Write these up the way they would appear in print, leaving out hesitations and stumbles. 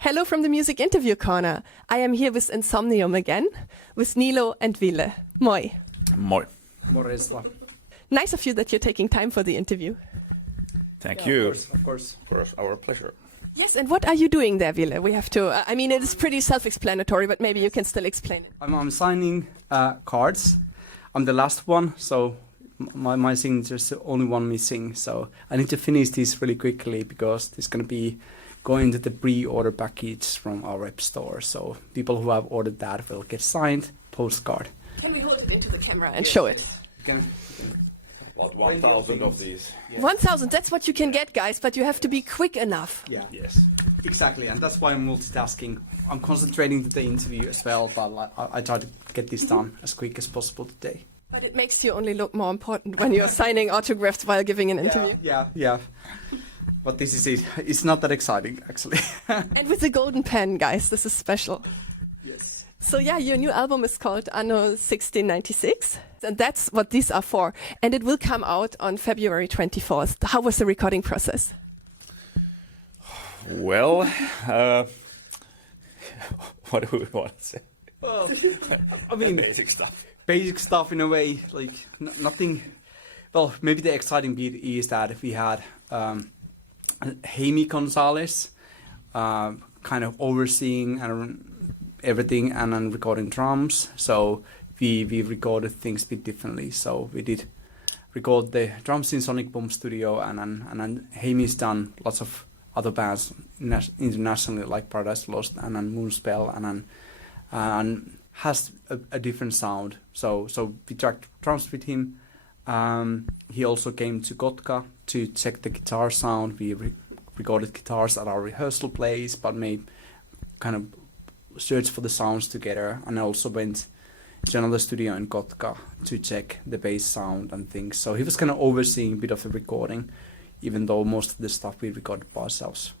Hello from the Music Interview Corner. I am here with Insomnium again, with Niilo and Ville. Moi. Moi. Morjesta. Nice of you that you're taking time for the interview. Thank you. Of course. Our pleasure. Yes, and what are you doing there, Ville? We have to, I mean, it is pretty self-explanatory, but maybe you can still explain it. I'm signing cards. I'm the last one, so my signature's the only one missing. So I need to finish this really quickly because there's going to be going to the pre-order package from our web store. So people who have ordered that will get signed postcard. Can we hold it into the camera and show it? About 1,000 of these. Yeah. 1,000, that's what you can get, guys, but you have to be quick enough. Yeah. Yes. Exactly, and that's why I'm multitasking. I'm concentrating to the interview as well, but I try to get this done as quick as possible today. But it makes you only look more important when you're signing autographs while giving an interview. Yeah. But this is it. It's not that exciting, actually. And with the golden pen, guys, this is special. Yes. So yeah, your new album is called Anno 1696, and that's what these are for. And it will come out on February 24th. How was the recording process? Well, what do we want to say? Well, I mean, Basic stuff. Basic stuff in a way, like nothing. Well, maybe the exciting bit is that we had Jaime Gonzalez kind of overseeing everything and then recording drums. So we recorded things a bit differently. So we did record the drums in Sonic Boom Studio, and then Jaime's done lots of other bands internationally, like Paradise Lost and then Moonspell, and has a different sound. So we tracked drums with him. He also came to Kotka to check the guitar sound. We recorded guitars at our rehearsal place, but made kind of search for the sounds together, and also went to another studio in Kotka to check the bass sound and things. So he was kind of overseeing a bit of the recording, even though most of the stuff we recorded by ourselves.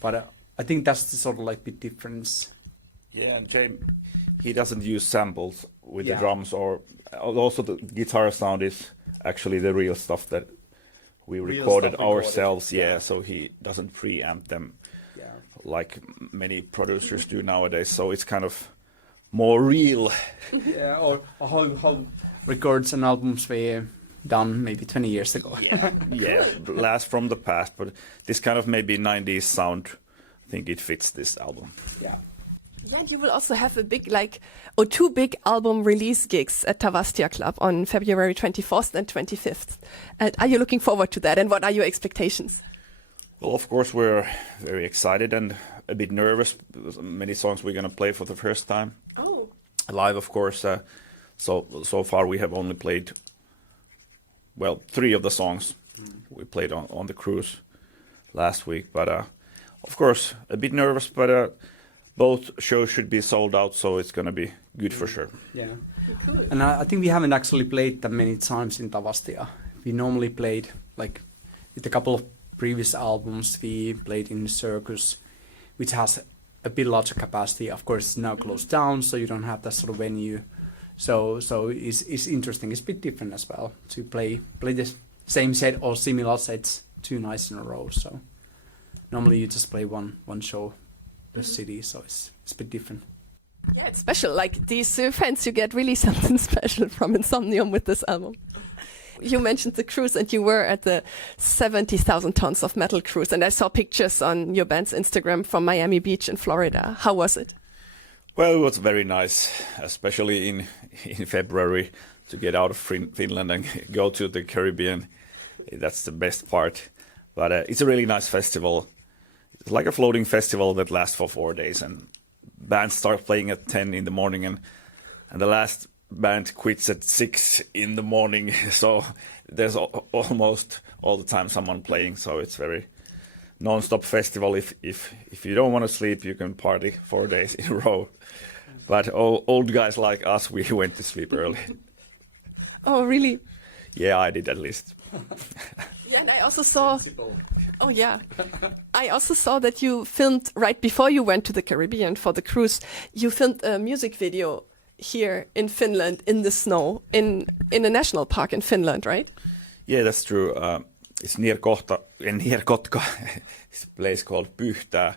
But I think that's the sort of like big difference. Yeah, and James, he doesn't use samples with the Yeah. drums, or also the guitar sound is actually the real stuff that we Real recorded stuff recorded. ourselves. Yeah, so he doesn't preamp them Yeah. like many producers do nowadays. So it's kind of more real. Yeah, or how records and albums were done maybe 20 years ago. Yeah, last from the past, but this kind of maybe 90s sound, I think it fits this album. Yeah. Yeah, and you will also have a big, two big album release gigs at Tavastia Club on February 24th and 25th. Are you looking forward to that, and what are your expectations? Well, of course, we're very excited and a bit nervous. Many songs we're going to play for the first time. Oh. Live, of course. So far we have only played, 3 of the songs we played on the cruise last week. But, of course, a bit nervous, but both shows should be sold out, so it's going to be good for sure. Yeah. Cool. And I think we haven't actually played that many times in Tavastia. We normally played, with a couple of previous albums, we played in the Circus, which has a bit larger capacity. Of course, it's now closed down, so you don't have that sort of venue. So it's interesting. It's a bit different as well to play the same set or similar sets 2 nights in a row. So normally you just play one show per city, so it's a bit different. Yeah, it's special. Like these fans, you get really something special from Insomnium with this album. You mentioned the cruise, and you were at the 70,000 tons of metal cruise, and I saw pictures on your band's Instagram from Miami Beach in Florida. How was it? Well, it was very nice, especially in February, to get out of Finland and go to the Caribbean. That's the best part. But it's a really nice festival. It's like a floating festival that lasts for 4 days, and bands start playing at 10 in the morning, and the last band quits at 6 in the morning. So there's almost all the time someone playing. So it's very non-stop festival. If you don't want to sleep, you can party 4 days in a row. But old guys like us, we went to sleep early. Oh, really? Yeah, I did at least. Yeah, and I also saw... Oh, yeah. I also saw that you filmed, right before you went to the Caribbean for the cruise, you filmed a music video here in Finland in the snow, in a national park in Finland, right? Yeah, that's true. It's near Kotka. It's a place called Pyhtää.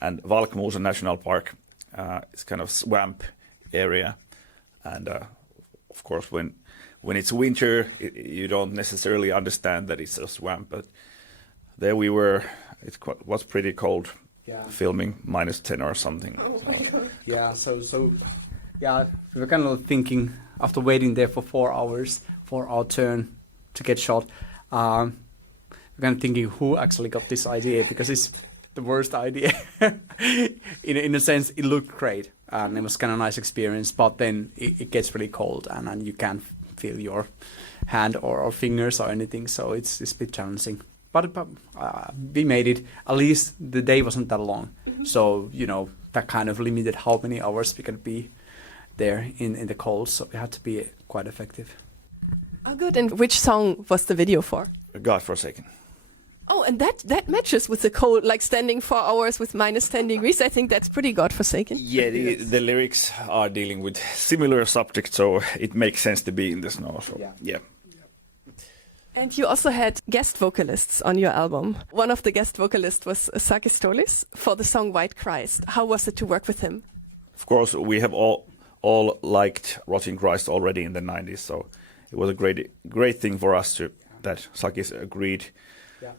And Valkmusen National Park is kind of swamp area, and of course when it's winter you don't necessarily understand that it's a swamp, but there we were. It was pretty cold. Yeah. Filming -10 or something. Oh my God. Yeah, so yeah, we were kind of thinking after waiting there for 4 hours for our turn to get shot. We're kind of thinking who actually got this idea, because it's the worst idea. in a sense, it looked great and it was kind of a nice experience, but then it gets really cold and you can't feel your hand or fingers or anything, so it's a bit challenging. But we made it. At least the day wasn't that long, so that kind of limited how many hours we could be there in the cold. So we had to be quite effective. Oh, good. And which song was the video for? Godforsaken. Oh, and that matches with the cold, like standing 4 hours with -10 degrees. I think that's pretty godforsaken. Yeah, the lyrics are dealing with similar subjects, so it makes sense to be in the snow. So yeah. And you also had guest vocalists on your album. One of the guest vocalists was Sakis Tolis for the song White Christ. How was it to work with him? Of course, we have all liked Rotting Christ already in the 90s, so it was a great thing for us that Sakis agreed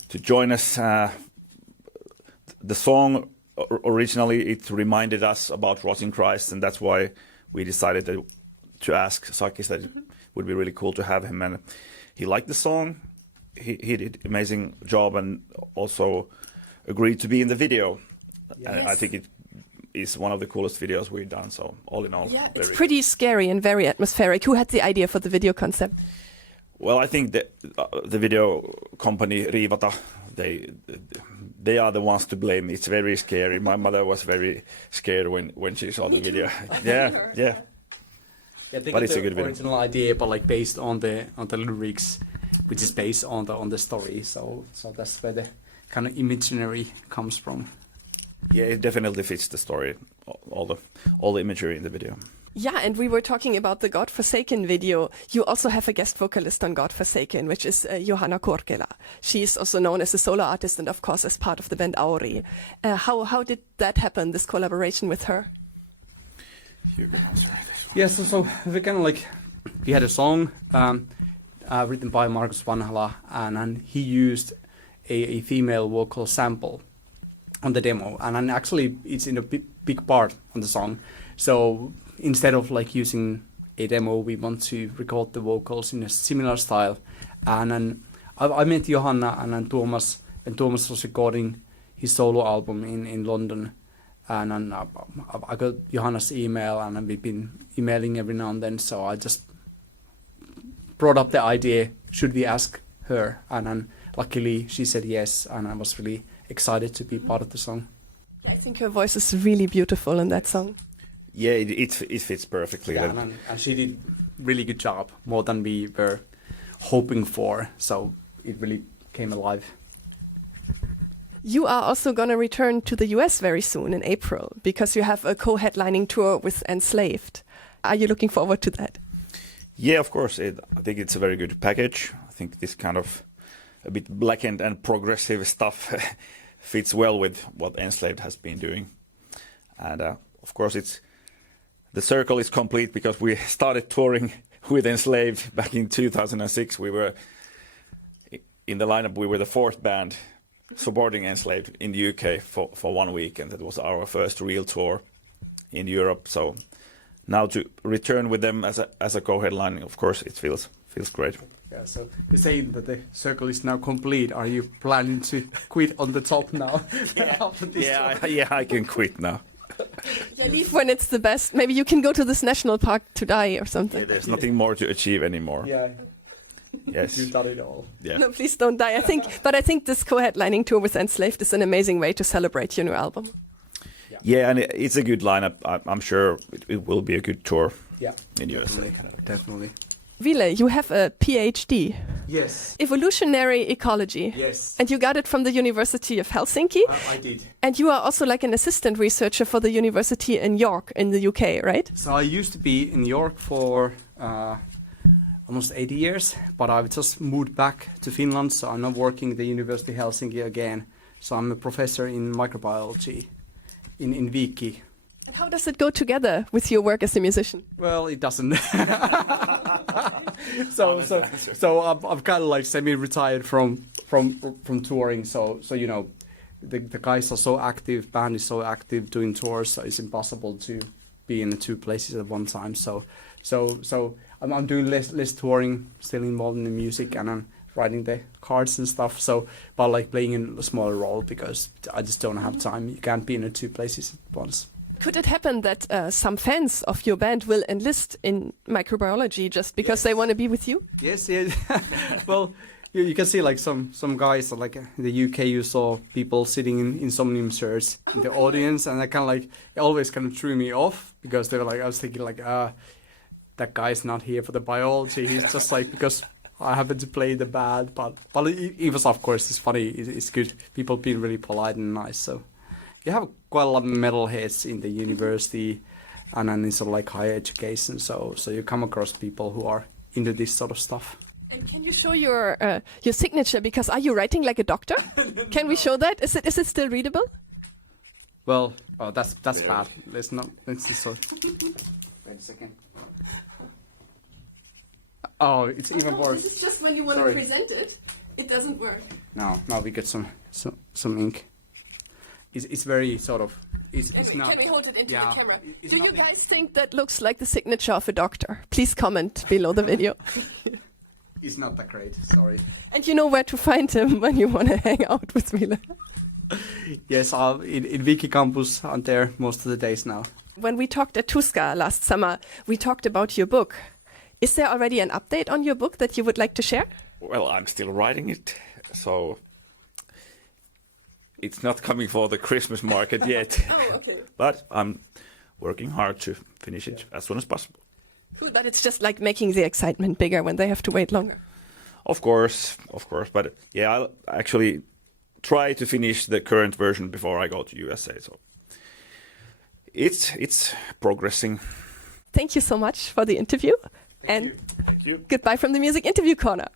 to join us. The song originally, it reminded us about Rotting Christ, and that's why we decided to ask Sakis that it would be really cool to have him. And he liked the song. He did an amazing job and also agreed to be in the video. Yes. And I think it is one of the coolest videos we've done. So all in all, it's pretty scary and very atmospheric. Who had the idea for the video concept? Well, I think the video company Rivata, they are the ones to blame. It's very scary. My mother was very scared when she saw the video. Yeah. Yeah, they but got it's the a good video. original idea, but like based on the lyrics, which is based on the story. So that's where the kind of imaginary comes from. Yeah, it definitely fits the story. All the imagery in the video. Yeah, and we were talking about the Godforsaken video. You also have a guest vocalist on Godforsaken, which is Johanna Kurkela. She's also known as a solo artist and, of course, as part of the band Auri. How did that happen, this collaboration with her? You can answer this. Yeah, so we kind of we had a song written by Markus Vanhala, and he used a female vocal sample on the demo, and actually it's in a big part on the song. So instead of using a demo, we want to record the vocals in a similar style. And then I met Johanna and then Thomas, and Thomas was recording his solo album in London. And then I got Johanna's email, and we've been emailing every now and then. So I just brought up the idea, should we ask her? And then luckily she said yes, and I was really excited to be part of the song. I think her voice is really beautiful in that song. Yeah, it fits perfectly. Yeah, and she did really good job, more than we were hoping for. So it really came alive. You are also going to return to the US very soon in April, because you have a co-headlining tour with Enslaved. Are you looking forward to that? Yeah, of course. I think it's a very good package. I think this kind of a bit blackened and progressive stuff fits well with what Enslaved has been doing. And of course, the circle is complete because we started touring with Enslaved back in 2006. We were in the lineup. We were the fourth band supporting Enslaved in the UK for 1 week, and that was our first real tour in Europe. So now to return with them as a co-headlining, of course, it feels great. Yeah, so you're saying that the circle is now complete. Are you planning to quit on the top now? After this I can quit now. Yeah, leave when it's the best. Maybe you can go to this national park to die or something. Yeah, there's nothing more to achieve anymore. Yeah. Yes. You've done it all. Yeah. No, please don't die. I think this co-headlining tour with Enslaved is an amazing way to celebrate your new album. Yeah, and it's a good lineup. I'm sure it will be a good tour. Yeah. In USA. Definitely. Ville, you have a PhD. Yes. Evolutionary ecology. Yes. And you got it from the University of Helsinki. I did. And you are also an assistant researcher for the university in York in the UK, right? So I used to be in York for almost 80 years, but I've just moved back to Finland, so I'm not working at the University of Helsinki again. So I'm a professor in microbiology in Viki. How does it go together with your work as a musician? Well, it doesn't. so I'm kind of like semi-retired from touring. So you know, the guys are so active, band is so active doing tours, so it's impossible to be in the two places at one time. So I'm doing less touring, still involved in the music, and I'm writing the cards and stuff. So, but like playing in a smaller role because I just don't have time. You can't be in the two places at once. Could it happen that some fans of your band will enlist in microbiology just because they want to be with you? Yes. Well, you can see like some guys, like in the UK, you saw people sitting in Insomnium shirts in the audience, and that kind of like it always kind of threw me off because they were like, I was thinking like, that guy's not here for the biology. He's just like because I happen to play the band, but it was, of course, it's funny. It's good. People being really polite and nice. So you have quite a lot of metalheads in the university and then in sort of like higher education. So you come across people who are into this sort of stuff. And can you show your signature? Because are you writing like a doctor? Can we show that? Is it still readable? Well, that's bad. Let's just sort. Wait a second. Oh, it's even worse. This is just when you want to present it. It doesn't work. Now we get some ink. It's very sort of. It's not. Can we hold it into yeah, the camera? it's Do not you guys think that looks like the signature of a doctor? Please comment below the video. It's not that great. Sorry. And you know where to find him when you want to hang out with Ville. Yes, in Wiki Campus, I'm there most of the days now. When we talked at Tuska last summer, we talked about your book. Is there already an update on your book that you would like to share? Well, I'm still writing it, so it's not coming for the Christmas market yet. Oh, okay. But I'm working hard to finish it as soon as possible. Cool, but it's just like making the excitement bigger when they have to wait longer. Of course. But yeah, I'll actually try to finish the current version before I go to USA. So it's progressing. Thank you so much for the interview. Thank you. Goodbye from the Music Interview Corner.